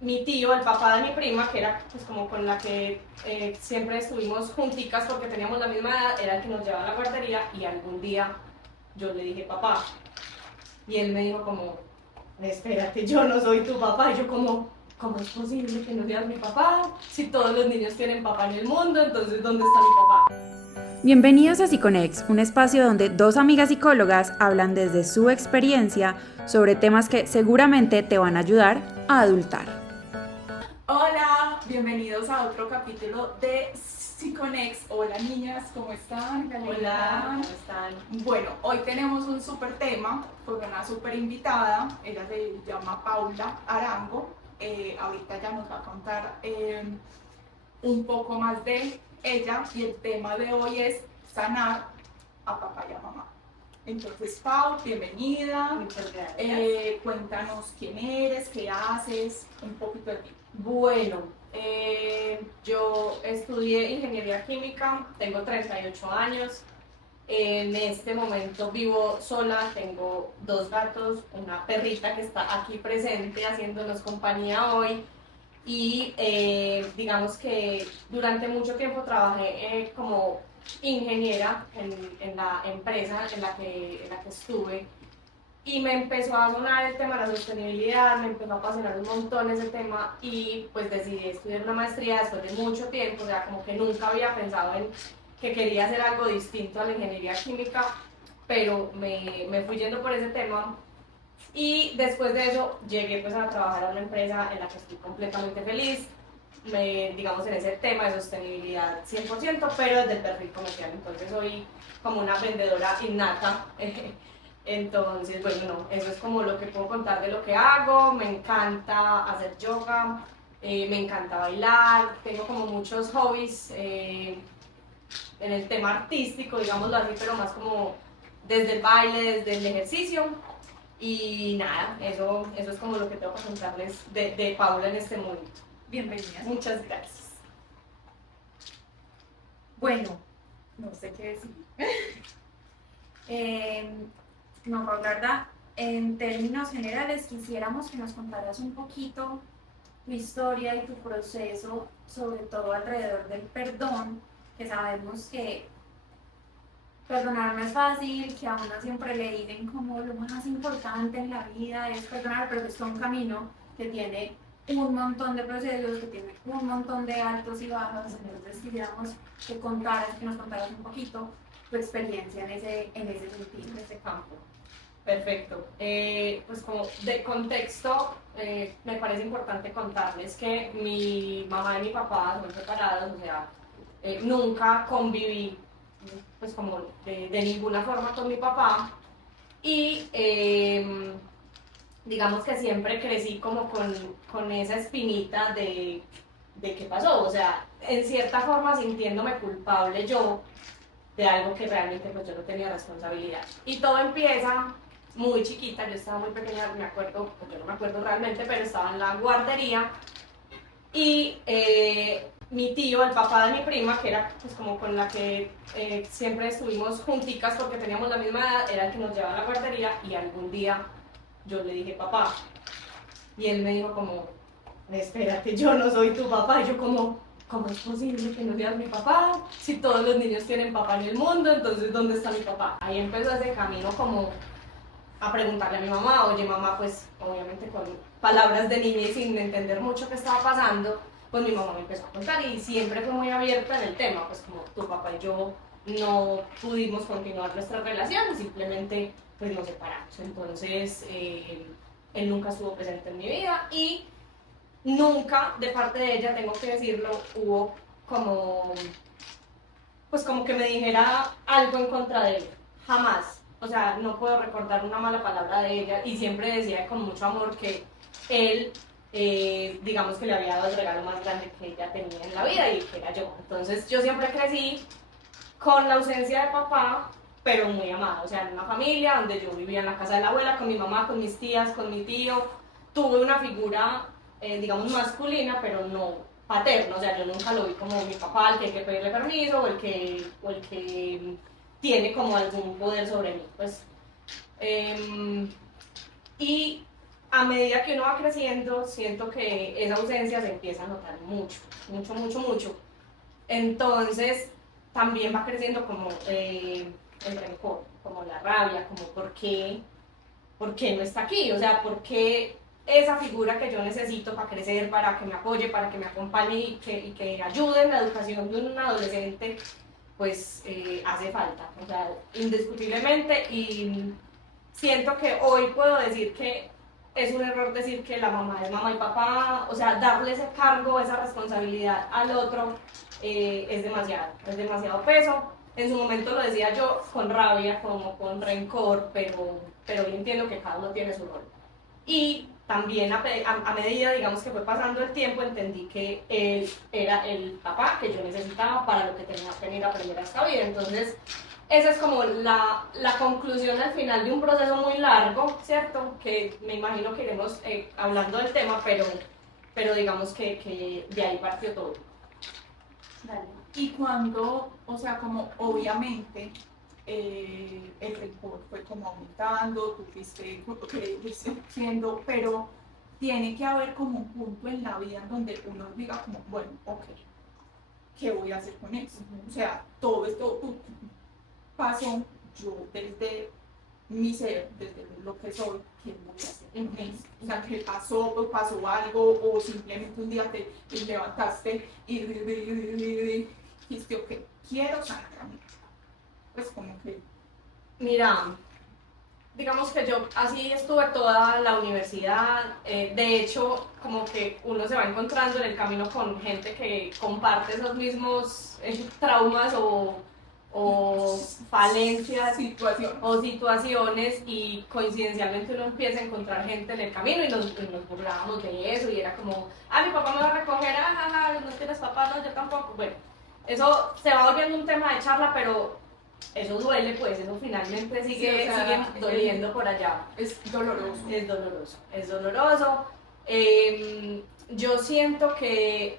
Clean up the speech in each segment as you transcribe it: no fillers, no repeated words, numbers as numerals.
mi tío, el papá de mi prima, que era pues como con la que siempre estuvimos junticas porque teníamos la misma edad, era el que nos llevaba a la guardería y algún día yo le dije papá y él me dijo como, espérate, yo no soy tu papá. Y yo como, ¿cómo es posible que no seas mi papá? Si todos los niños tienen papá en el mundo, entonces ¿dónde está mi papá? Bienvenidos a Psiconex, un espacio donde dos amigas psicólogas hablan desde su experiencia sobre temas que seguramente te van a ayudar a adultar. Hola, bienvenidos a otro capítulo de Psiconex. Hola niñas, ¿cómo están? Hola, ¿cómo están? Bueno, hoy tenemos un súper tema con una súper invitada. Ella se llama Paula Arango. Ahorita ya nos va a contar un poco más de ella y el tema de hoy es sanar a papá y a mamá. Entonces, Pau, bienvenida. Muchas gracias. Cuéntanos quién eres, qué haces, un poquito de ti. Bueno, yo estudié ingeniería química, tengo 38 años. En este momento vivo sola, tengo dos gatos, una perrita que está aquí presente haciéndonos compañía hoy y digamos que durante mucho tiempo trabajé como ingeniera en la empresa en la que estuve y me empezó a sonar el tema de la sostenibilidad, me empezó a apasionar un montón ese tema y pues decidí estudiar una maestría después de mucho tiempo, o sea, como que nunca había pensado en que quería hacer algo distinto a la ingeniería química, pero me fui yendo por ese tema y después de eso llegué pues a trabajar a una empresa en la que estoy completamente feliz, digamos en ese tema de sostenibilidad 100%, pero desde el perfil comercial, entonces soy como una vendedora innata. Entonces, bueno, no, eso es como lo que puedo contar de lo que hago. Me encanta hacer yoga, me encanta bailar, tengo como muchos hobbies en el tema artístico, digámoslo así, pero más como desde el baile, desde el ejercicio. Y nada, eso es como lo que tengo que contarles de Paula en este momento. Bienvenidas. Muchas gracias. Bueno, no sé qué decir. No, Paula, la verdad, en términos generales quisiéramos que nos contaras un poquito tu historia y tu proceso, sobre todo alrededor del perdón, que sabemos que perdonar no es fácil, que a uno siempre le dicen como lo más importante en la vida es perdonar, pero que es un camino que tiene un montón de procesos, que tiene un montón de altos y bajos. Entonces quisiéramos que nos contaras un poquito tu experiencia en ese sentido. En ese campo. Perfecto. Pues como de contexto, me parece importante contarles que mi mamá y mi papá son separados, o sea, nunca conviví pues como de ninguna forma con mi papá y digamos que siempre crecí como con esa espinita de qué pasó, o sea, en cierta forma sintiéndome culpable yo de algo que realmente pues yo no tenía responsabilidad. Y todo empieza muy chiquita, yo estaba muy pequeña, me acuerdo, pues yo no me acuerdo realmente, pero estaba en la guardería y mi tío, el papá de mi prima, que era pues como con la que siempre estuvimos junticas porque teníamos la misma edad, era el que nos llevaba a la guardería y algún día yo le dije papá y él me dijo como, espérate, yo no soy tu papá. Y yo como, ¿cómo es posible que no seas mi papá? Si todos los niños tienen papá en el mundo, entonces ¿dónde está mi papá? Ahí empezó ese camino como a preguntarle a mi mamá, oye mamá, pues obviamente con palabras de niña y sin entender mucho qué estaba pasando, pues mi mamá me empezó a contar y siempre fue muy abierta en el tema, pues como tu papá y yo no pudimos continuar nuestra relación, simplemente pues nos separamos. Entonces él nunca estuvo presente en mi vida y nunca de parte de ella, tengo que decirlo, hubo como, pues como que me dijera algo en contra de él, jamás. O sea, no puedo recordar una mala palabra de ella y siempre decía con mucho amor que él, digamos que le había dado el regalo más grande que ella tenía en la vida y que era yo. Entonces yo siempre crecí con la ausencia de papá, pero muy amada, o sea, en una familia donde yo vivía en la casa de la abuela, con mi mamá, con mis tías, con mi tío, tuve una figura, digamos, masculina, pero no paterna, o sea, yo nunca lo vi como mi papá, al que hay que pedirle permiso, o el que tiene como algún poder sobre mí, pues, y a medida que uno va creciendo, siento que esa ausencia se empieza a notar mucho, mucho, mucho, mucho. Entonces, también va creciendo como el rencor, como la rabia, como por qué no está aquí, o sea, por qué esa figura que yo necesito para crecer, para que me apoye, para que me acompañe y que ayude en la educación de un adolescente, pues hace falta, o sea, indiscutiblemente, y siento que hoy puedo decir que es un error decir que la mamá es mamá y papá, o sea, darle ese cargo, esa responsabilidad al otro es demasiado peso. En su momento lo decía yo con rabia, como con rencor, pero hoy entiendo que cada uno tiene su rol. Y también a medida, digamos, que fue pasando el tiempo, entendí que él era el papá que yo necesitaba para lo que tenía que venir a aprender a esta vida. Entonces, esa es como la conclusión al final de un proceso muy largo, ¿cierto? Que me imagino que iremos hablando del tema, pero digamos que de ahí partió todo. Dale. Y cuando, o sea, como obviamente el rencor fue como aumentando, tú fuiste creciendo, pero tiene que haber como un punto en la vida en donde uno diga como, bueno, ok, ¿qué voy a hacer con eso? O sea, todo esto pasó, yo desde mi ser, desde lo que soy, ¿qué voy a hacer con eso? O sea, ¿qué pasó? Pues pasó algo, o simplemente un día te levantaste y dijiste, ok, quiero sanar a mí. Pues como que... Mira, digamos que yo así estuve toda la universidad, de hecho como que uno se va encontrando en el camino con gente que comparte esos mismos traumas o falencias o situaciones y coincidencialmente uno empieza a encontrar gente en el camino y nos burlábamos de eso y era como, ah, mi papá me va a recoger, no tienes papá, no, yo tampoco, bueno, eso se va volviendo un tema de charla, pero eso duele, pues eso finalmente sigue, Sí, o sea, sigue doliendo por allá. es doloroso. Es doloroso, es doloroso. Yo siento que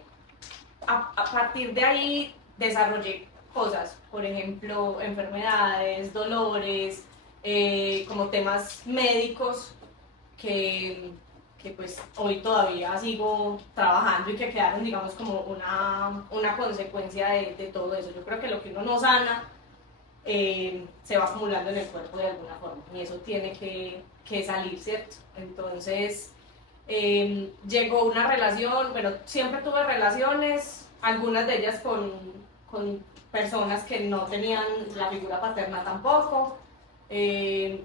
a partir de ahí desarrollé cosas, por ejemplo, enfermedades, dolores, como temas médicos que pues hoy todavía sigo trabajando y que quedaron, digamos, como una consecuencia de todo eso. Yo creo que lo que uno no sana se va acumulando en el cuerpo de alguna forma y eso tiene que salir, ¿cierto? Entonces llegó una relación, bueno, siempre tuve relaciones, algunas de ellas con personas que no tenían la figura paterna tampoco,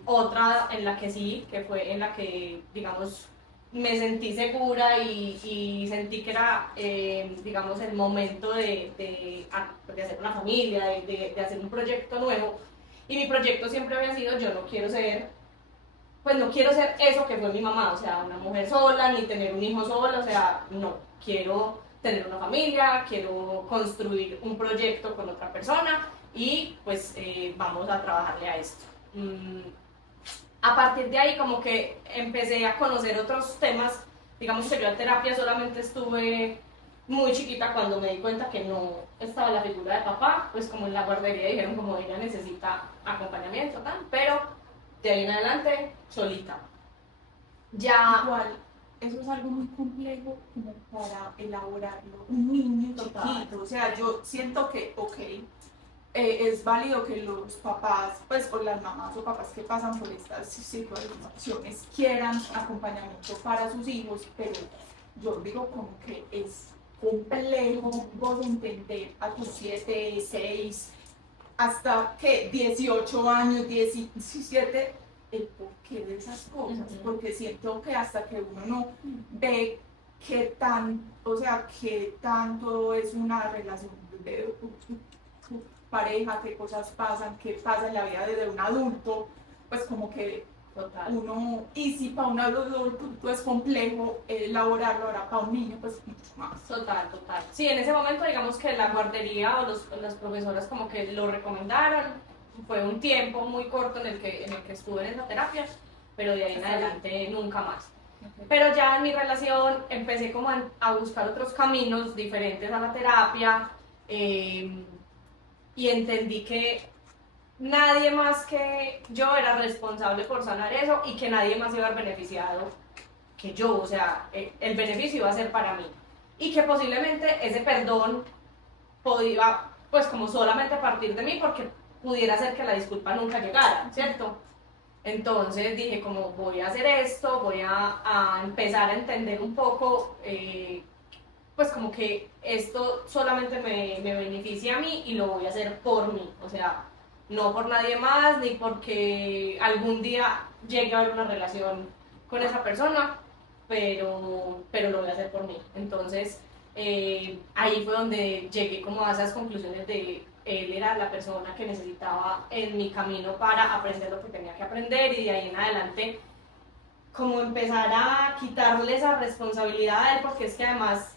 otra en la que sí, que fue en la que, digamos, me sentí segura y sentí que era, digamos, el momento de hacer una familia, de hacer un proyecto nuevo. Y mi proyecto siempre había sido, yo no quiero ser, pues no quiero ser eso que fue mi mamá, o sea, una mujer sola, ni tener un hijo solo, o sea, no, quiero tener una familia, quiero construir un proyecto con otra persona y pues vamos a trabajarle a esto. A partir de ahí como que empecé a conocer otros temas, digamos que yo en terapia solamente estuve muy chiquita cuando me di cuenta que no estaba la figura de papá, pues como en la guardería dijeron como ella necesita acompañamiento, tal, pero de ahí en adelante solita. Ya... Igual, eso es algo muy complejo como para elaborarlo un niño chiquito, o sea, yo siento que, ok, es válido que los papás, pues, o las mamás o papás que pasan por estas situaciones quieran acompañamiento para sus hijos, pero yo digo como que es complejo vos entender a tus 7, 6, hasta que 18 años, 17, el porqué de esas cosas, porque siento que hasta que uno no ve qué tan, o sea, qué tanto es una relación de pareja, qué cosas pasan, qué pasa en la vida de un adulto, pues como que Total. uno, y si para un adulto es complejo elaborarlo, ahora para un niño pues mucho más. Total. Sí, en ese momento digamos que la guardería o las profesoras como que lo recomendaron, fue un tiempo muy corto en el que estuve en esa terapia, pero de ahí en adelante nunca más. Pero ya en mi relación empecé como a buscar otros caminos diferentes a la terapia y entendí que nadie más que yo era responsable por sanar eso y que nadie más iba a haber beneficiado que yo, o sea, el beneficio iba a ser para mí. Y que posiblemente ese perdón podía, pues como solamente partir de mí porque pudiera ser que la disculpa nunca llegara, ¿cierto? Entonces dije como voy a hacer esto, voy a empezar a entender un poco, pues como que esto solamente me beneficia a mí y lo voy a hacer por mí, o sea, no por nadie más, ni porque algún día llegue a haber una relación con esa persona, pero lo voy a hacer por mí. Entonces, ahí fue donde llegué como a esas conclusiones de él era la persona que necesitaba en mi camino para aprender lo que tenía que aprender y de ahí en adelante como empezar a quitarle esa responsabilidad a él porque es que además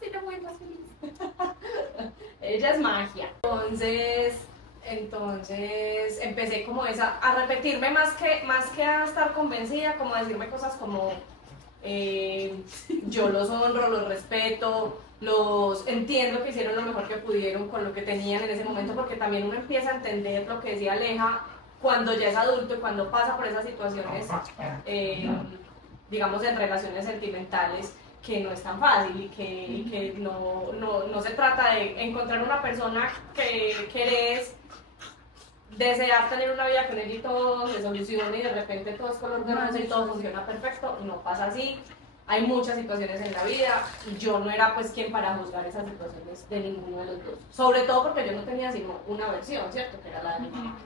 Sí, no muy más feliz. ella es magia. Entonces empecé como esa, a repetirme más que a estar convencida, como a decirme cosas como yo los honro, los respeto, los entiendo que hicieron lo mejor que pudieron con lo que tenían en ese momento, porque también uno empieza a entender lo que decía Aleja cuando ya es adulto y cuando pasa por esas situaciones, digamos en relaciones sentimentales, que no es tan fácil y que no se trata de encontrar una persona que querés, desear tener una vida con ella y todo se solucione y de repente todo es color de rosa y todo funciona perfecto, no pasa así. Hay muchas situaciones en la vida y yo no era pues quien para juzgar esas situaciones de ninguno de los dos. Sobre todo porque yo no tenía sino una versión, ¿cierto? Que era la de mi mamá.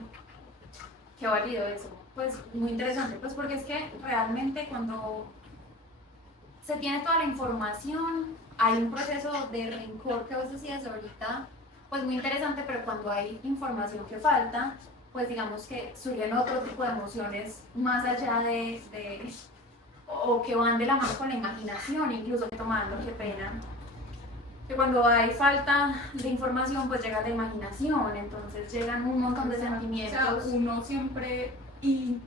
Qué válido eso. Pues muy interesante, pues porque es que realmente cuando se tiene toda la información, hay un proceso de rencor que vos decías ahorita, pues muy interesante, pero cuando hay información que falta, pues digamos que surgen otro tipo de emociones más allá o que van de la mano con la imaginación, incluso tomando, qué pena. Que cuando hay falta de información, pues llega la imaginación, entonces llegan un montón de O sea, sentimientos. uno siempre, y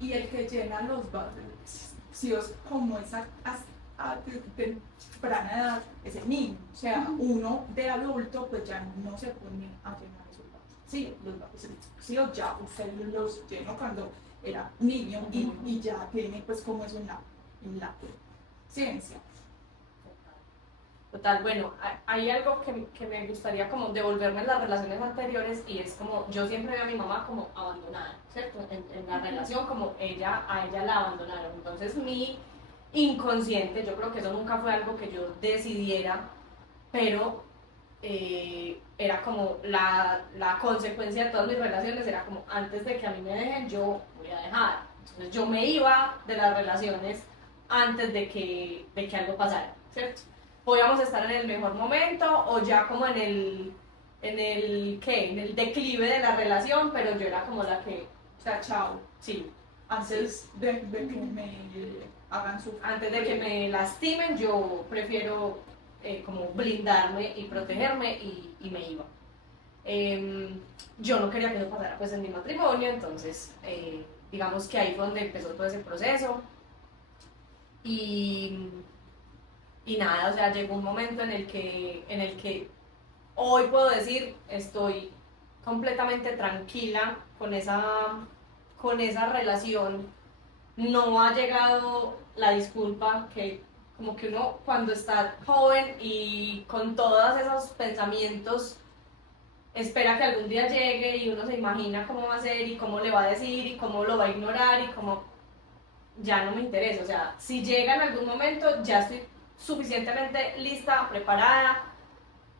el que llena los vacíos como esa a temprana edad es el niño. O sea, uno de adulto pues ya no se pone a llenar esos vacíos. Los vacíos ya usted los llenó cuando era niño y ya tiene pues como eso en la ciencia. Total, bueno, hay algo que me gustaría como devolverme en las relaciones anteriores y es como, yo siempre veo a mi mamá como abandonada, ¿cierto? En la relación como a ella la abandonaron. Entonces mi inconsciente, yo creo que eso nunca fue algo que yo decidiera, pero era como la consecuencia de todas mis relaciones, era como antes de que a mí me dejen, yo voy a dejar. Entonces yo me iba de las relaciones antes de que algo pasara, ¿cierto? Podíamos estar en el mejor momento o ya como en el declive de la relación, pero yo era como la que, O sea, chao. sí, Antes de que me hagan sufrir. antes de que me lastimen, yo prefiero como blindarme y protegerme y me iba. Yo no quería que eso pasara pues en mi matrimonio, entonces digamos que ahí fue donde empezó todo ese proceso. Y nada, o sea, llegó un momento en el que hoy puedo decir, estoy completamente tranquila con esa relación. No ha llegado la disculpa que como que uno cuando está joven y con todos esos pensamientos espera que algún día llegue y uno se imagina cómo va a ser y cómo le va a decir y cómo lo va a ignorar y cómo ya no me interesa. O sea, si llega en algún momento ya estoy suficientemente lista, preparada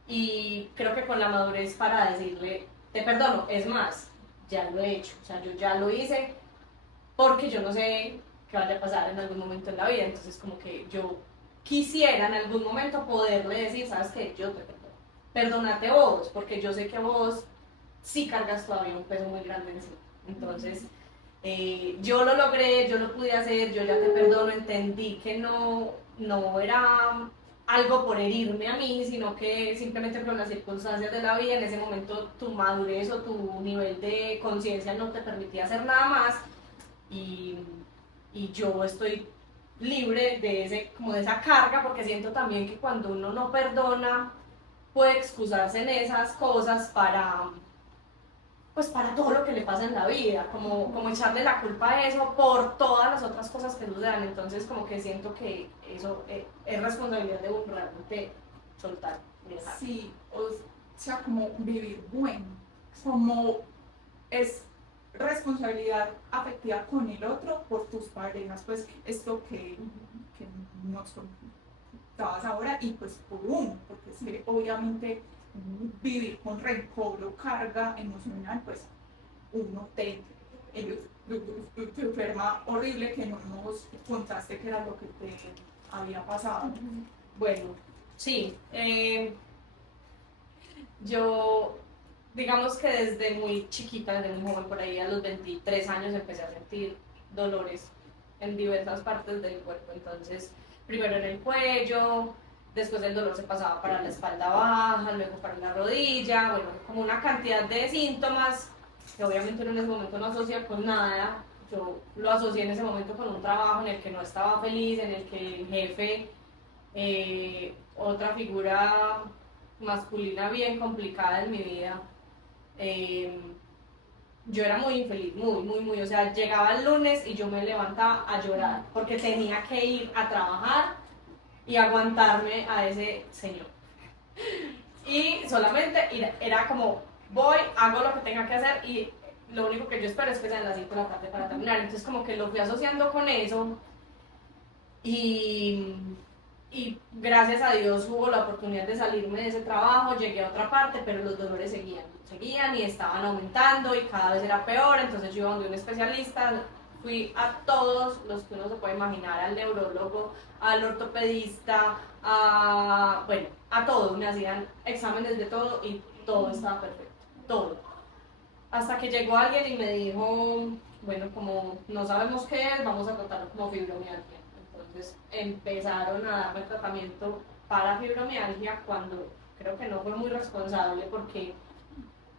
y creo que con la madurez para decirle, te perdono, es más, ya lo he hecho, o sea, yo ya lo hice porque yo no sé qué vaya a pasar en algún momento en la vida, entonces como que yo quisiera en algún momento poderle decir, sabes qué, yo te perdono, perdónate vos, porque yo sé que vos sí cargas todavía un peso muy grande encima, entonces yo lo logré, yo lo pude hacer, yo ya te perdono, entendí que no era algo por herirme a mí, sino que simplemente por las circunstancias de la vida, en ese momento tu madurez o tu nivel de conciencia no te permitía hacer nada más y yo estoy libre como de esa carga, porque siento también que cuando uno no perdona puede excusarse en esas cosas pues para todo lo que le pasa en la vida, como echarle la culpa a eso por todas las otras cosas que sucedan. Entonces como que siento que eso es responsabilidad de uno realmente soltar, dejar. Sí, o sea, como vivir bueno, como es responsabilidad afectiva con el otro por tus parejas, pues esto que nos contabas ahora y pues por uno, porque es que obviamente vivir con rencor o carga emocional, pues uno te enferma horrible, que no nos contaste que era lo que te había pasado. Bueno, sí, yo digamos que desde muy chiquita, desde muy joven, por ahí a los 23 años empecé a sentir dolores en diversas partes del cuerpo. Entonces, primero en el cuello, después el dolor se pasaba para la espalda baja, luego para la rodilla, bueno, como una cantidad de síntomas que obviamente uno en ese momento no asocia con nada. Yo lo asocié en ese momento con un trabajo en el que no estaba feliz, en el que el jefe, otra figura masculina bien complicada en mi vida, yo era muy infeliz, muy, o sea, llegaba el lunes y yo me levantaba a llorar porque tenía que ir a trabajar y aguantarme a ese señor. Y solamente era como, voy, hago lo que tenga que hacer y lo único que yo espero es que sean las 5 de la tarde para terminar. Entonces como que lo fui asociando con eso y gracias a Dios hubo la oportunidad de salirme de ese trabajo, llegué a otra parte, pero los dolores seguían y estaban aumentando y cada vez era peor. Entonces yo iba donde un especialista, fui a todos los que uno se puede imaginar, al neurólogo, al ortopedista, a todos, me hacían exámenes de todo y todo estaba perfecto, todo. Hasta que llegó alguien y me dijo, bueno, como no sabemos qué es, vamos a tratarlo como fibromialgia. Entonces empezaron a darme tratamiento para fibromialgia cuando creo que no fue muy responsable, porque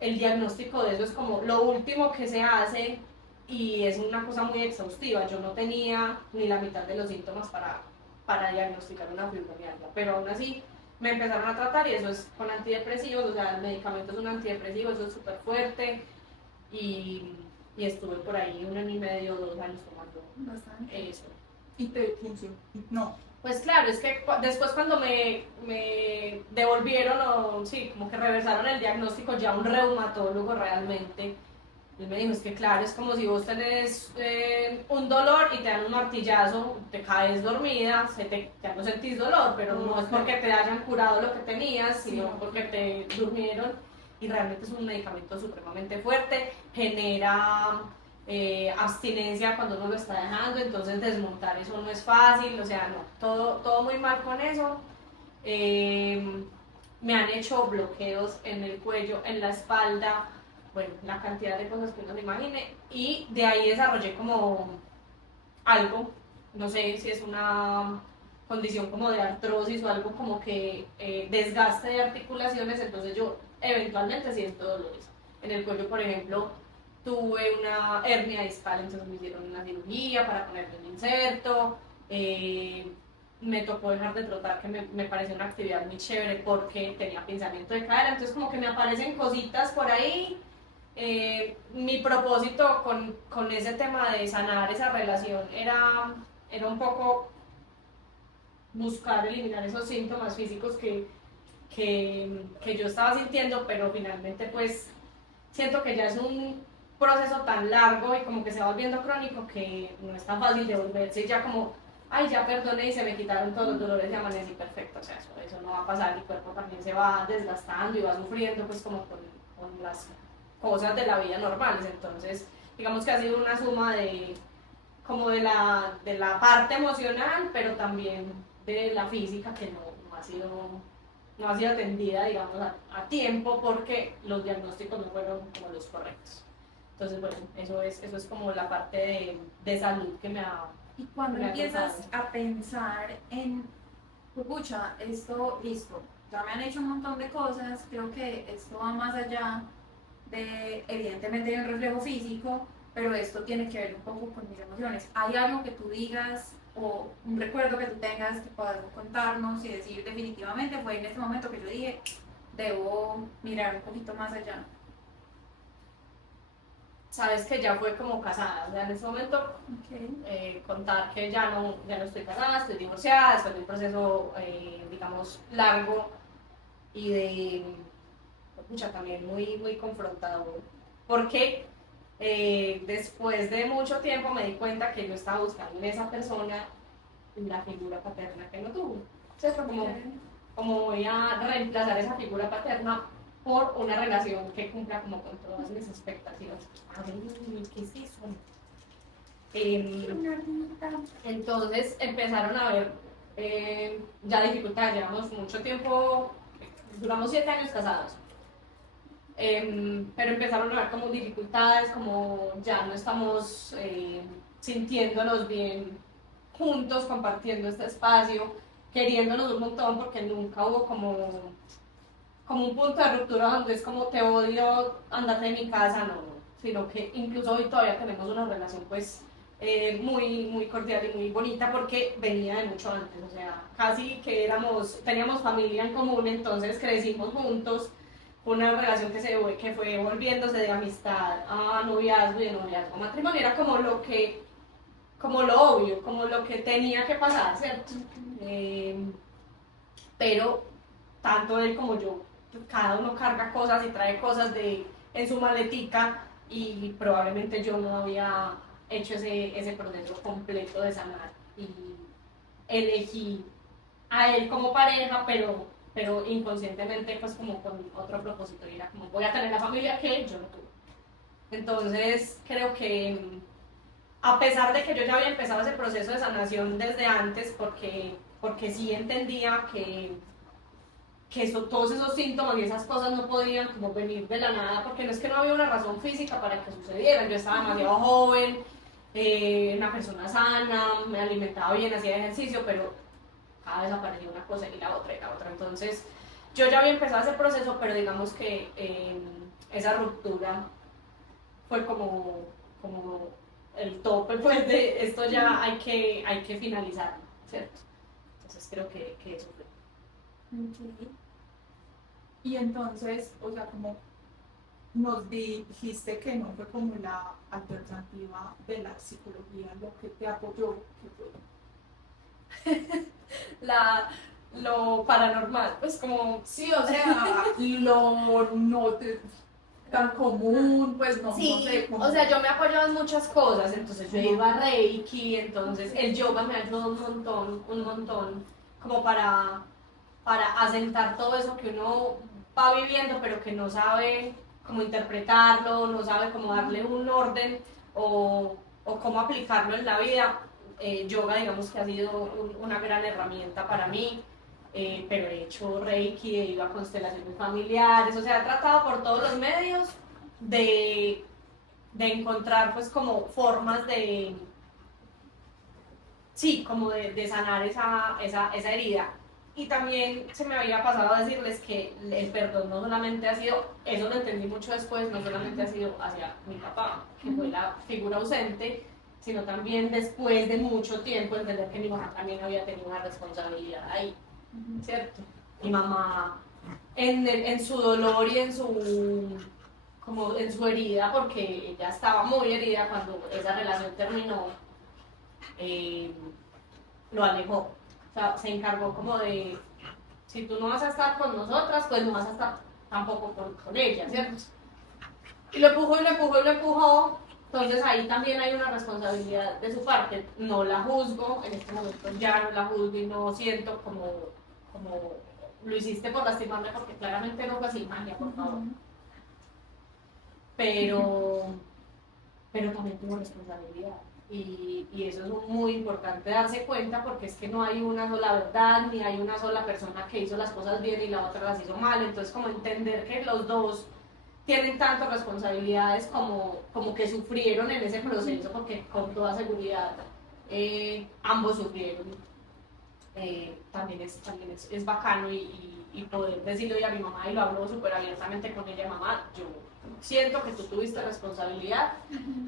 el diagnóstico de eso es como lo último que se hace y es una cosa muy exhaustiva. Yo no tenía ni la mitad de los síntomas para diagnosticar una fibromialgia, pero aún así me empezaron a tratar y eso es con antidepresivos, o sea, el medicamento es un antidepresivo, eso es súper fuerte y estuve por ahí 1 año y medio, 2 años tomando eso. ¿Y te funcionó? No. Pues claro, es que después cuando me devolvieron, o sí, como que reversaron el diagnóstico, ya un reumatólogo realmente, él me dijo, es que claro, es como si vos tenés un dolor y te dan un martillazo, te caes dormida, ya no sentís dolor, pero no es porque te hayan curado lo que tenías, sino porque te durmieron, y realmente es un medicamento supremamente fuerte, genera abstinencia cuando uno lo está dejando, entonces desmontar eso no es fácil, o sea, no, todo muy mal con eso. Me han hecho bloqueos en el cuello, en la espalda, bueno, la cantidad de cosas que uno se imagine, y de ahí desarrollé como algo, no sé si es una condición como de artrosis o algo como que desgaste de articulaciones, entonces yo eventualmente siento dolores. En el cuello, por ejemplo, tuve una hernia discal, entonces me hicieron una cirugía para ponerme un inserto. Me tocó dejar de trotar, que me pareció una actividad muy chévere porque tenía pinzamiento de cadera, entonces como que me aparecen cositas por ahí. Mi propósito con ese tema de sanar esa relación era un poco buscar eliminar esos síntomas físicos que yo estaba sintiendo, pero finalmente pues siento que ya es un proceso tan largo y como que se va volviendo crónico que no es tan fácil de volverse, y ya como, ay, ya perdoné y se me quitaron todos los dolores y amanecí perfecto, o sea, eso no va a pasar, mi cuerpo también se va desgastando y va sufriendo pues como con las cosas de la vida normales. Entonces digamos que ha sido una suma de como de la parte emocional, pero también de la física, que no ha sido atendida, digamos, a tiempo, porque los diagnósticos no fueron como los correctos. Entonces, bueno, eso es como la parte de salud que me ha... Y cuando me ha empiezas costado. a pensar en, pucha, esto, listo, ya me han hecho un montón de cosas, creo que esto va más allá de, evidentemente hay un reflejo físico, pero esto tiene que ver un poco con mis emociones. ¿Hay algo que tú digas o un recuerdo que tú tengas que puedas contarnos y decir definitivamente fue en este momento que yo dije, debo mirar un poquito más allá? sabes que ya fue como casada, o sea, en ese momento contar que ya no estoy casada, estoy divorciada, después de un proceso, digamos, largo y de, pucha, también muy confrontador, porque después de mucho tiempo me di cuenta que yo estaba buscando en esa persona la figura paterna que no tuvo, ¿cierto? Como voy a reemplazar esa figura paterna por una relación que cumpla como con todas mis expectativas. Ay, ¿qué es eso? Entonces empezaron a haber ya dificultades, llevamos mucho tiempo, duramos 7 años casados, pero empezaron a haber como dificultades, como ya no estamos sintiéndonos bien juntos, compartiendo este espacio, queriéndonos un montón porque nunca hubo como un punto de ruptura donde es como te odio, andate de mi casa, no, sino que incluso hoy todavía tenemos una relación pues muy cordial y muy bonita porque venía de mucho antes, o sea, casi que teníamos familia en común, entonces crecimos juntos, una relación que fue volviéndose de amistad a noviazgo y de noviazgo a matrimonio, era como lo obvio, como lo que tenía que pasar, ¿cierto? Pero tanto él como yo, cada uno carga cosas y trae cosas en su maletica y probablemente yo no había hecho ese proceso completo de sanar y elegí a él como pareja, pero inconscientemente pues como con otro propósito y era como voy a tener la familia que yo no tuve. Entonces creo que a pesar de que yo ya había empezado ese proceso de sanación desde antes porque sí entendía que todos esos síntomas y esas cosas no podían como venir de la nada, porque no es que no había una razón física para que sucedieran, yo estaba demasiado joven, una persona sana, me alimentaba bien, hacía ejercicio, pero cada vez aparecía una cosa y la otra, entonces yo ya había empezado ese proceso, pero digamos que esa ruptura fue como el tope, pues de esto ya hay que finalizarlo, ¿cierto? Entonces creo que eso fue. Y entonces, o sea, como nos dijiste que no fue como la alternativa de la psicología lo que te apoyó, que fue Lo paranormal, pues como sí, o sea, lo no tan común, pues no, sí, no sé cómo. o sea, yo me apoyaba en muchas cosas, entonces yo iba a Reiki, entonces el yoga me ayudó un montón, como para asentar todo eso que uno va viviendo, pero que no sabe cómo interpretarlo, no sabe cómo darle un orden o cómo aplicarlo en la vida. Yoga, digamos que ha sido una gran herramienta para mí, pero he hecho Reiki, he ido a constelaciones familiares, o sea, he tratado por todos los medios de encontrar pues como formas sí, como de sanar esa herida. Y también se me había pasado a decirles que el perdón no solamente ha sido, eso lo entendí mucho después, no solamente ha sido hacia mi papá, que fue la figura ausente, sino también después de mucho tiempo entender que mi mamá también había tenido una responsabilidad ahí, ¿cierto? Mi mamá en su dolor y como en su herida, porque ella estaba muy herida cuando esa relación terminó, lo alejó. O sea, se encargó como de, si tú no vas a estar con nosotras, pues no vas a estar tampoco con ella, ¿cierto? Y lo empujó y lo empujó y lo empujó. Entonces ahí también hay una responsabilidad de su parte. No la juzgo, en este momento ya no la juzgo y no siento como lo hiciste por lastimarme, porque claramente no fue así, magia, por favor. Pero también tuvo responsabilidad. Y eso es muy importante darse cuenta, porque es que no hay una sola verdad, ni hay una sola persona que hizo las cosas bien y la otra las hizo mal. Entonces como entender que los dos tienen tantas responsabilidades como que sufrieron en ese proceso, porque con toda seguridad ambos sufrieron. También es bacano y poder decirle hoy a mi mamá, y lo hablo súper abiertamente con ella: mamá, yo siento que tú tuviste responsabilidad,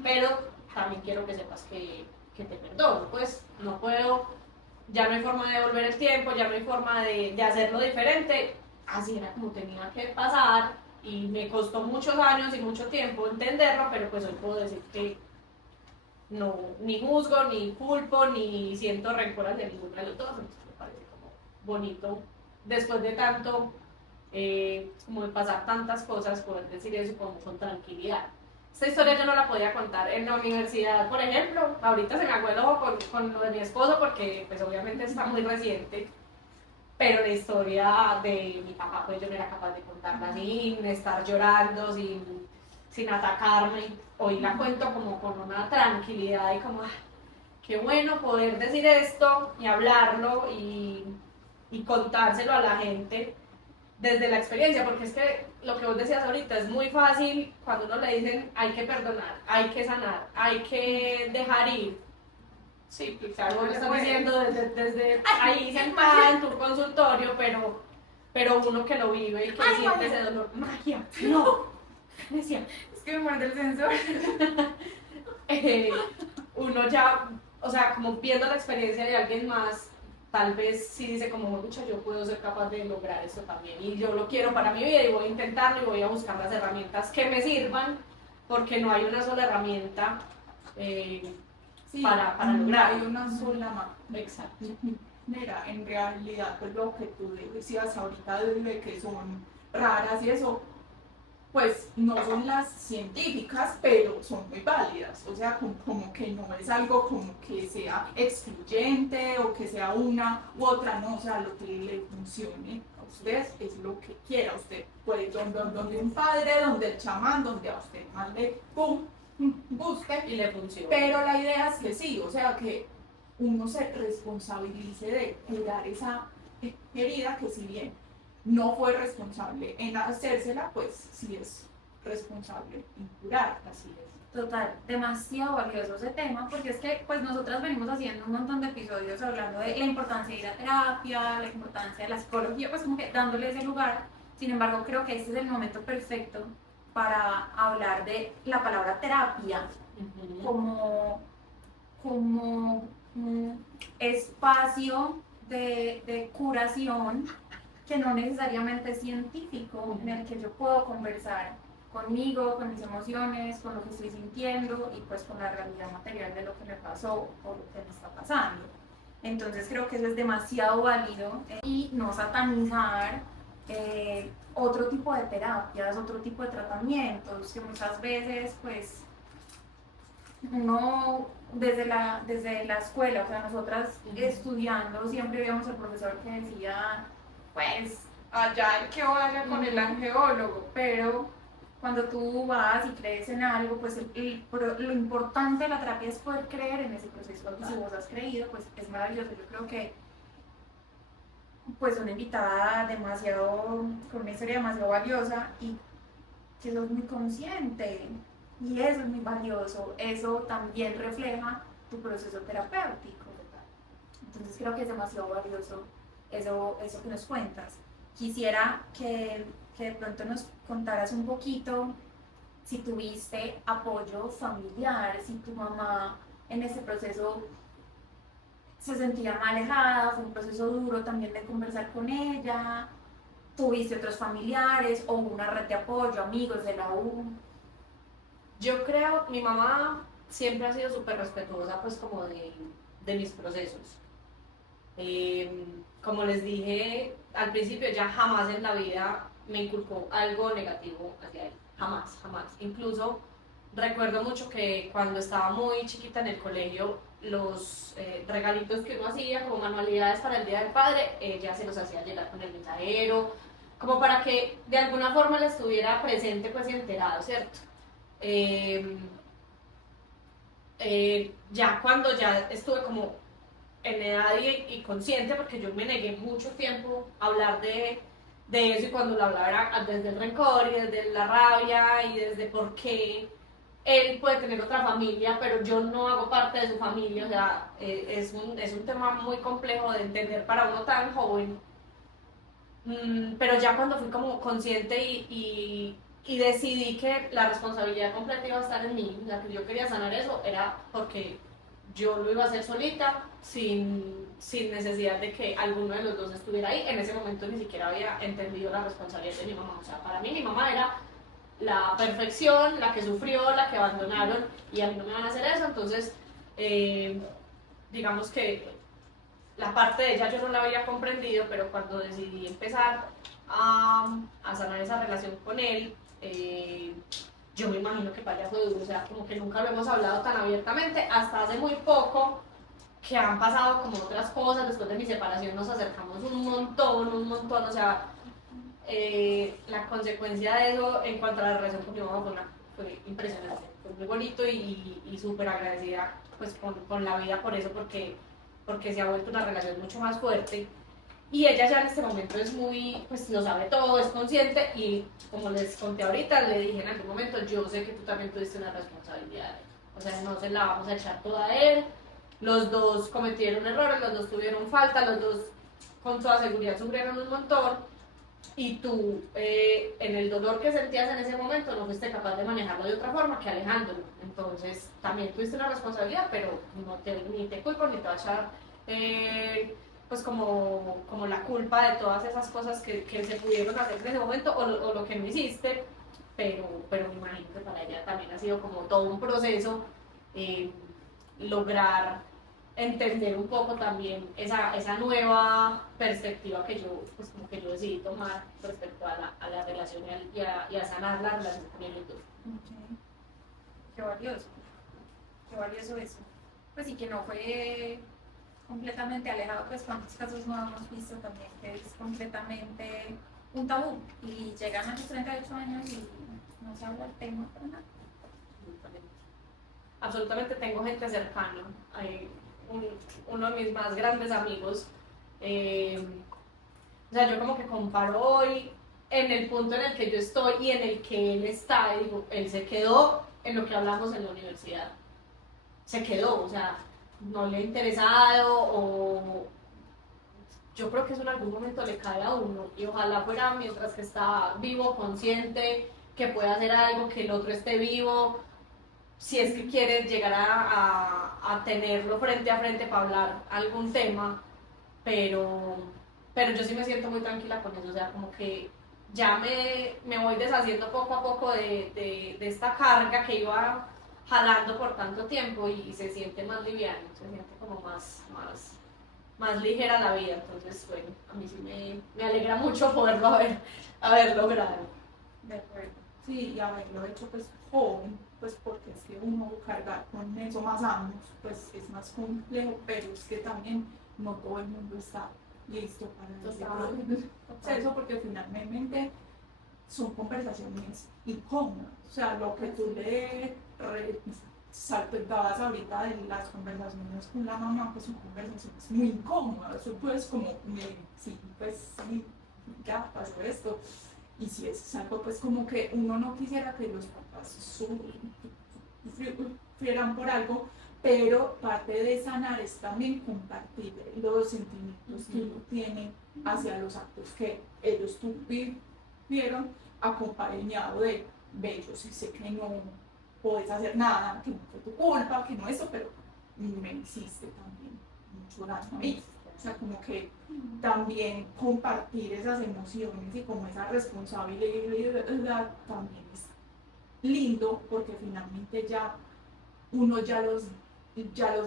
pero también quiero que sepas que te perdono, pues no puedo, ya no hay forma de devolver el tiempo, ya no hay forma de hacerlo diferente, así era como tenía que pasar, y me costó muchos años y mucho tiempo entenderlo, pero pues hoy puedo decir que no, ni juzgo, ni culpo, ni siento rencor hacia ninguno de los dos, entonces me parece como bonito, después de tanto, como de pasar tantas cosas, poder decir eso como con tranquilidad. Esta historia yo no la podía contar en la universidad, por ejemplo, ahorita se me aguó el ojo con lo de mi esposo porque pues obviamente está muy reciente, pero la historia de mi papá pues yo no era capaz de contarla sin estar llorando, sin atacarme. Hoy la cuento como con una tranquilidad y como, qué bueno poder decir esto y hablarlo y contárselo a la gente desde la experiencia, porque es que lo que vos decías ahorita es muy fácil cuando uno le dicen hay que perdonar, hay que sanar, hay que dejar ir. Sí, claro, vos lo estás diciendo desde ahí sentada en tu consultorio, pero uno que lo vive y que siente ese dolor, magia, no, decía, Es que me muerde el sensor. uno ya, o sea, como viendo la experiencia de alguien más, tal vez sí dice como, mucha, yo puedo ser capaz de lograr esto también y yo lo quiero para mi vida y voy a intentarlo y voy a buscar las herramientas que me sirvan, porque no hay una sola herramienta para lograr. Hay una sola mano. Exacto. Mira, en realidad, pues lo que tú decías ahorita de que son raras y eso, pues no son las científicas, pero son muy válidas, o sea, como que no es algo como que sea excluyente o que sea una u otra, no, o sea, lo que le funcione a usted es lo que quiera, usted puede donde un padre, donde el chamán, donde a usted más le guste, Y le funciona. pero la idea es que sí, o sea, que uno se responsabilice de curar esa herida que si bien no fue responsable en hacérsela, pues sí es responsable en curarla. Así es. Total, demasiado valioso ese tema, porque es que pues nosotras venimos haciendo un montón de episodios hablando de la importancia de ir a terapia, la importancia de la psicología, pues como que dándole ese lugar. Sin embargo, creo que este es el momento perfecto para hablar de la palabra terapia como un espacio de curación que no necesariamente es científico, en el que yo puedo conversar conmigo, con mis emociones, con lo que estoy sintiendo y pues con la realidad material de lo que me pasó o lo que me está pasando. Entonces creo que eso es demasiado válido y no satanizar otro tipo de terapias, otro tipo de tratamientos que muchas veces pues uno desde la escuela, o sea, nosotras estudiando siempre veíamos al profesor que decía pues allá el que vaya con el angeólogo, pero cuando tú vas y crees en algo, pues lo importante de la terapia es poder creer en ese proceso. Y si vos has creído, pues es maravilloso. Yo creo que pues una invitada con una historia demasiado valiosa y que sos muy consciente. Y eso es muy valioso. Eso también refleja tu proceso terapéutico. Entonces creo que es demasiado valioso eso que nos cuentas. Quisiera que de pronto nos contaras un poquito si tuviste apoyo familiar, si tu mamá en ese proceso se sentía más alejada, fue un proceso duro también de conversar con ella, tuviste otros familiares o una red de apoyo, amigos de la U. Yo creo, mi mamá siempre ha sido súper respetuosa pues como de mis procesos. Como les dije al principio, ya jamás en la vida me inculcó algo negativo hacia él, jamás, jamás. Incluso recuerdo mucho que cuando estaba muy chiquita en el colegio, los regalitos que uno hacía como manualidades para el Día del Padre, ella se los hacía llegar con el mensajero, como para que de alguna forma le estuviera presente pues y enterado, ¿cierto? Ya cuando ya estuve como en edad y consciente, porque yo me negué mucho tiempo a hablar de eso, y cuando lo hablaba era desde el rencor y desde la rabia y desde por qué él puede tener otra familia, pero yo no hago parte de su familia, o sea, es un tema muy complejo de entender para uno tan joven, pero ya cuando fui como consciente y decidí que la responsabilidad completa iba a estar en mí, la que yo quería sanar eso, era porque yo lo iba a hacer solita, sin necesidad de que alguno de los dos estuviera ahí. En ese momento ni siquiera había entendido la responsabilidad de mi mamá. O sea, para mí mi mamá era la perfección, la que sufrió, la que abandonaron, y a mí no me van a hacer eso. Entonces, digamos que la parte de ella yo no la había comprendido, pero cuando decidí empezar a sanar esa relación con él, yo me imagino que para ella fue duro. O sea, como que nunca lo hemos hablado tan abiertamente, hasta hace muy poco, que han pasado como otras cosas. Después de mi separación nos acercamos un montón. O sea, la consecuencia de eso en cuanto a la relación con mi mamá fue impresionante. Fue muy bonito y súper agradecida pues con la vida por eso, porque se ha vuelto una relación mucho más fuerte. Y ella ya en este momento es muy, pues lo sabe todo, es consciente, y como les conté ahorita, le dije en algún momento, yo sé que tú también tuviste una responsabilidad. O sea, no se la vamos a echar toda a él. Los dos cometieron errores, los dos tuvieron falta, los dos con toda seguridad sufrieron un montón, y tú en el dolor que sentías en ese momento no fuiste capaz de manejarlo de otra forma que alejándolo. Entonces también tuviste una responsabilidad, pero ni te culpo ni te va a echar pues como la culpa de todas esas cosas que se pudieron hacer en ese momento, o lo que no hiciste. Pero me imagino que para ella también ha sido como todo un proceso lograr entender un poco también esa nueva perspectiva que yo, pues como que yo decidí tomar respecto a la relación y a sanar la relación con ellos dos. Okay. Qué valioso eso. Pues y que no fue completamente alejado, pues cuántos casos no hemos visto también que es completamente un tabú y llegan a los 38 años y no se habla el tema para nada. Absolutamente, tengo gente cercana. Hay uno de mis más grandes amigos. O sea, yo como que comparo hoy en el punto en el que yo estoy y en el que él está, y digo, él se quedó en lo que hablamos en la universidad. Se quedó, o sea, no le ha interesado, o yo creo que eso en algún momento le cae a uno, y ojalá fuera mientras que está vivo, consciente, que pueda hacer algo, que el otro esté vivo, si es que quiere llegar a tenerlo frente a frente para hablar algún tema, pero yo sí me siento muy tranquila con eso. O sea, como que ya me voy deshaciendo poco a poco de esta carga que iba jalando por tanto tiempo, y se siente más liviano, se siente como más ligera la vida. Entonces, bueno, a mí sí me alegra mucho poderlo haber logrado. De acuerdo. Sí, y haberlo hecho pues joven, pues porque es que uno cargar con eso más años, pues es más complejo, pero es que también no todo el mundo está listo para ese proceso, porque finalmente son conversaciones incómodas. O sea, lo que tú le saltabas ahorita de las conversaciones con la mamá, pues son conversaciones muy incómodas. Eso pues como, sí, pues sí, ya pasó esto. Y si es algo pues como que uno no quisiera que los papás sufrieran por algo, pero parte de sanar es también compartir los sentimientos que uno tiene hacia los actos que ellos tuvieron, acompañado de yo sí sé que no puedes hacer nada, que no fue tu culpa, que no eso, pero me hiciste también mucho daño a mí. O sea, como que también compartir esas emociones y como esa responsabilidad también es lindo, porque finalmente ya uno ya los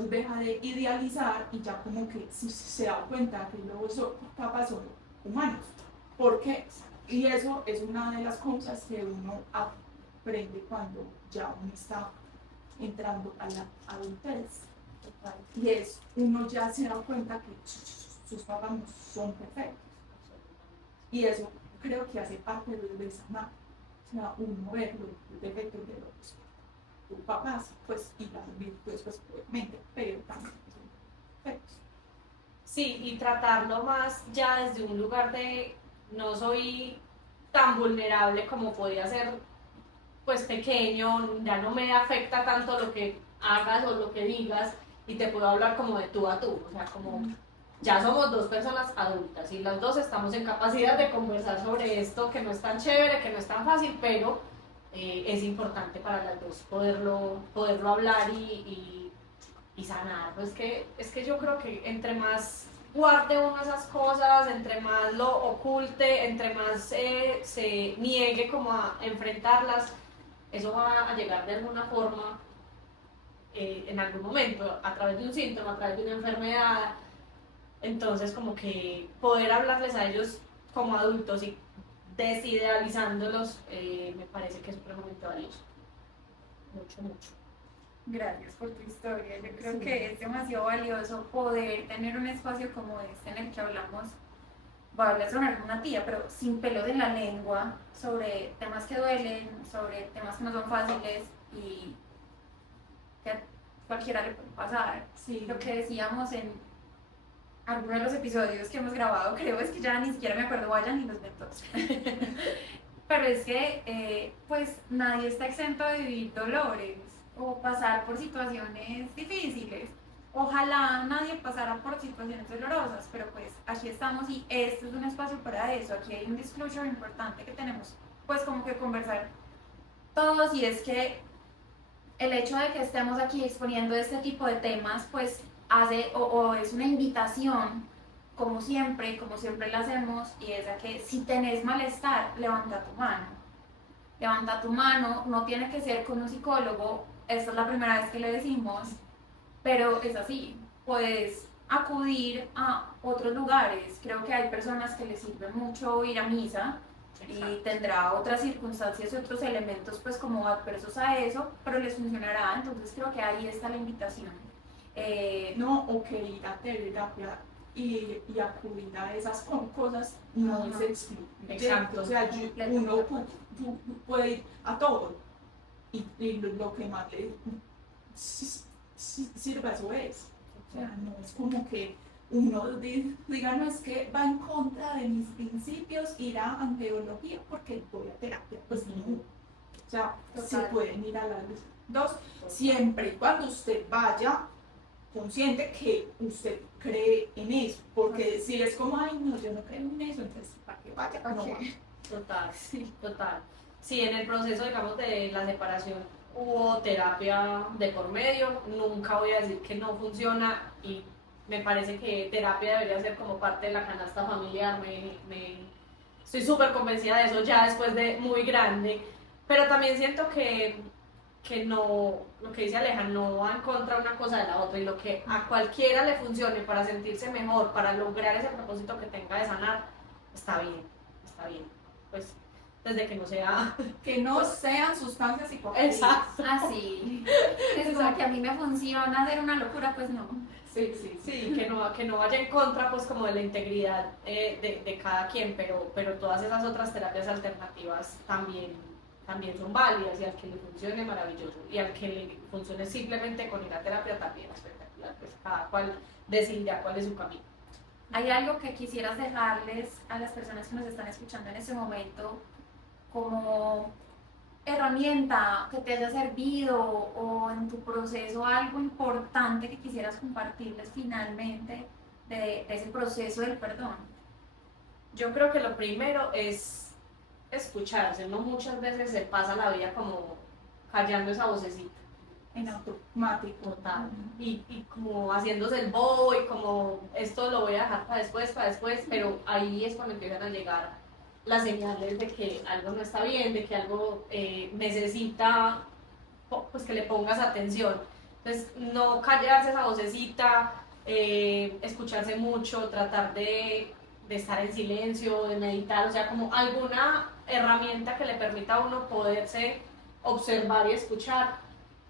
deja de idealizar, y ya como que se da cuenta que los papás son humanos. Porque, y eso es una de las cosas que uno aprende cuando ya uno está entrando a la adultez. Y es, uno ya se da cuenta que sus papás no son perfectos. Y eso creo que hace parte de sanar. O sea, uno ver los defectos de los papás, pues, y las virtudes, pues, obviamente, pero también son perfectos. Sí, y tratarlo más ya desde un lugar de no soy tan vulnerable como podía ser pues pequeño, ya no me afecta tanto lo que hagas o lo que digas, y te puedo hablar como de tú a tú. O sea, como ya somos dos personas adultas y las dos estamos en capacidad de conversar sobre esto, que no es tan chévere, que no es tan fácil, pero es importante para las dos poderlo hablar y sanar. Pues es que yo creo que entre más guarde uno esas cosas, entre más lo oculte, entre más se niegue como a enfrentarlas, eso va a llegar de alguna forma en algún momento, a través de un síntoma, a través de una enfermedad. Entonces como que poder hablarles a ellos como adultos y desidealizándolos me parece que es supremamente valioso. Mucho, mucho. Gracias por tu historia. Yo creo que es demasiado valioso poder tener un espacio como este en el que hablamos, va a sonar como una tía, pero sin pelos en la lengua, sobre temas que duelen, sobre temas que no son fáciles y que a cualquiera le puede pasar. Sí. Lo que decíamos en algunos de los episodios que hemos grabado, creo es que ya ni siquiera me acuerdo, vayan y los ven todos. Pero es que pues nadie está exento de vivir dolores o pasar por situaciones difíciles. Ojalá nadie pasara por situaciones dolorosas, pero pues aquí estamos y este es un espacio para eso. Aquí hay un disclosure importante que tenemos pues como que conversar todos, y es que el hecho de que estemos aquí exponiendo este tipo de temas pues hace o es una invitación, como siempre la hacemos, y es a que si tenés malestar, levanta tu mano. Levanta tu mano, no tiene que ser con un psicólogo, esta es la primera vez que le decimos, pero es así, puedes acudir a otros lugares. Creo que hay personas que les sirve mucho ir a misa y tendrá otras circunstancias y otros elementos pues como adversos a eso, pero les funcionará, entonces creo que ahí está la invitación. No, ok, ir a terapia y acudir a esas cosas no es excluyente. Exacto. O sea, uno puede ir a todo y lo que más le sirva eso es. O sea, no es como que uno diga, no, es que va en contra de mis principios ir a anteología porque voy a terapia. Pues no. O sea, se pueden ir a las dos siempre y cuando usted vaya consciente que usted cree en eso, porque si es como, ay, no, yo no creo en eso, entonces, ¿para qué vaya? No va. Total, total. Sí, en el proceso, digamos, de la separación hubo terapia de por medio, nunca voy a decir que no funciona y me parece que terapia debería ser como parte de la canasta familiar, estoy súper convencida de eso ya después de muy grande, pero también siento que no, lo que dice Aleja, no va en contra una cosa de la otra, y lo que a cualquiera le funcione para sentirse mejor, para lograr ese propósito que tenga de sanar, está bien, pues desde que no sea... Que no sean sustancias psicoactivas. Exacto. Así, es como que a mí me funciona hacer una locura, pues no. Sí, que no vaya en contra pues como de la integridad de cada quien, pero todas esas otras terapias alternativas también son válidas, y al que le funcione maravilloso, y al que le funcione simplemente con ir a terapia también espectacular, pues cada cual decidirá cuál es su camino. ¿Hay algo que quisieras dejarles a las personas que nos están escuchando en este momento como herramienta que te haya servido, o en tu proceso algo importante que quisieras compartirles finalmente de ese proceso del perdón? Yo creo que lo primero es escucharse. Uno muchas veces se pasa la vida como callando esa vocecita En automático. total, y como haciéndose el bobo, y como esto lo voy a dejar para después, pero ahí es cuando empiezan a llegar las señales de que algo no está bien, de que algo necesita pues que le pongas atención. Entonces, no callarse esa vocecita, escucharse mucho, tratar de estar en silencio, de meditar, o sea, como alguna herramienta que le permita a uno poderse observar y escuchar.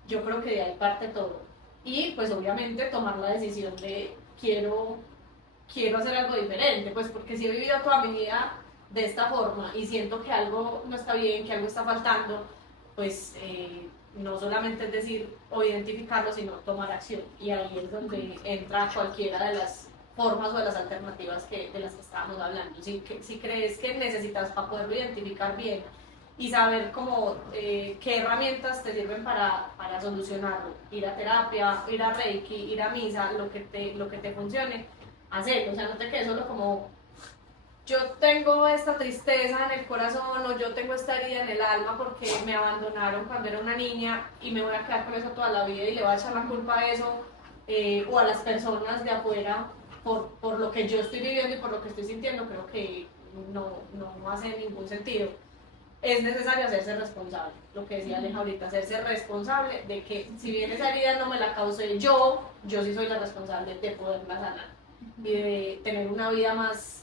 Yo creo que de ahí parte todo. Y pues obviamente tomar la decisión de quiero hacer algo diferente, pues porque si he vivido toda mi vida de esta forma y siento que algo no está bien, que algo está faltando, pues no solamente es decir o identificarlo, sino tomar acción. Y ahí es donde entra cualquiera de las formas o de las alternativas de las que estábamos hablando. Si crees que necesitas para poderlo identificar bien y saber cómo, qué herramientas te sirven para solucionarlo, ir a terapia, ir a Reiki, ir a misa, lo que te funcione, hacerlo. O sea, no te quedes solo como yo tengo esta tristeza en el corazón, o yo tengo esta herida en el alma porque me abandonaron cuando era una niña y me voy a quedar con eso toda la vida y le voy a echar la culpa a eso o a las personas de afuera por lo que yo estoy viviendo y por lo que estoy sintiendo, creo que no hace ningún sentido. Es necesario hacerse responsable, lo que decía Aleja ahorita, hacerse responsable de que si bien esa herida no me la causé yo sí soy la responsable de poderla sanar y de tener una vida más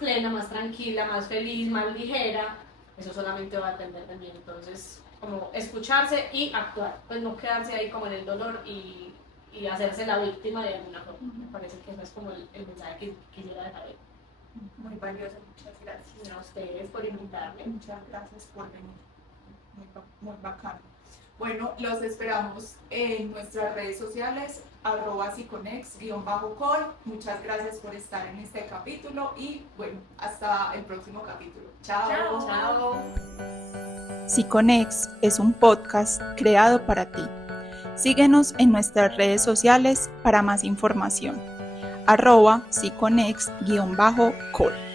plena, más tranquila, más feliz, más ligera. Eso solamente va a depender de mí. Entonces, como escucharse y actuar, pues no quedarse ahí como en el dolor y hacerse la víctima de alguna forma. Me parece que eso es como el mensaje que quisiera dejar hoy. Muy valioso, muchas gracias. A ustedes por invitarme. Muchas gracias por venir. Muy bacano. Bueno, los esperamos en nuestras redes sociales, @siconex_call. Muchas gracias por estar en este capítulo y bueno, hasta el próximo capítulo. Chao. Chao. Siconex es un podcast creado para ti. Síguenos en nuestras redes sociales para más información. @siconex_call.